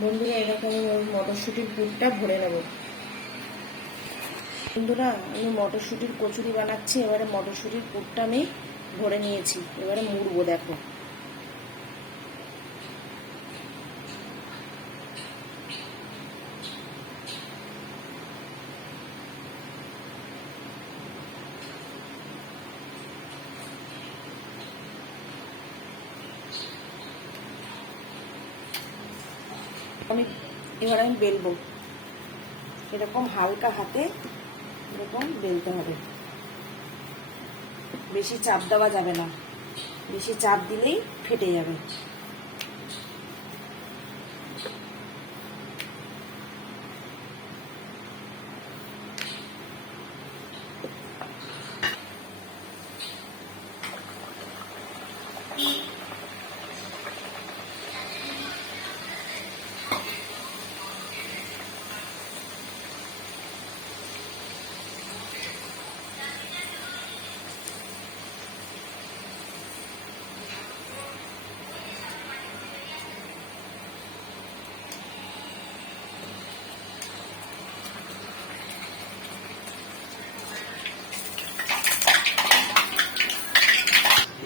বন্ধুরা, এরকম আমি মটরশুঁটির পুরটা ভরে নেব। বন্ধুরা, আমি মটরশুঁটির কচুরি বানাচ্ছি। এবারে মটরশুঁটির পুরটা আমি ভরে নিয়েছি, এবারে মুড়বো। দেখো, এবারে আমি বেলবো। এরকম হালকা হাতে এরকম বেলতে হবে, বেশি চাপ দেওয়া যাবে না, বেশি চাপ দিলেই ফেটে যাবে।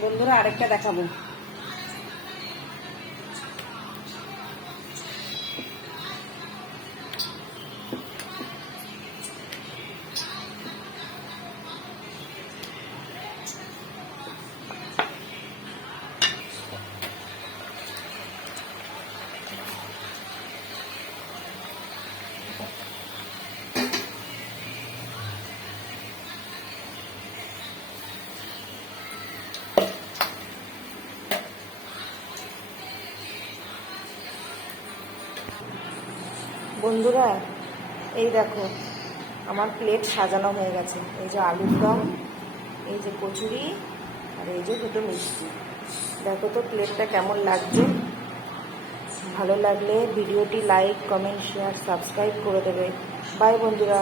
বন্ধুরা, আরেকটা দেখাবো। বন্ধুরা, এই দেখো, আমার প্লেট সাজানো হয়ে গেছে। এই যে আলুর দম, এই যে কচুরি, আর এই যে দুটো মিষ্টি। দেখো তো প্লেটটা কেমন লাগছে। ভালো লাগলে ভিডিওটি লাইক, কমেন্ট, শেয়ার, সাবস্ক্রাইব করে দেবে। বাই বন্ধুরা।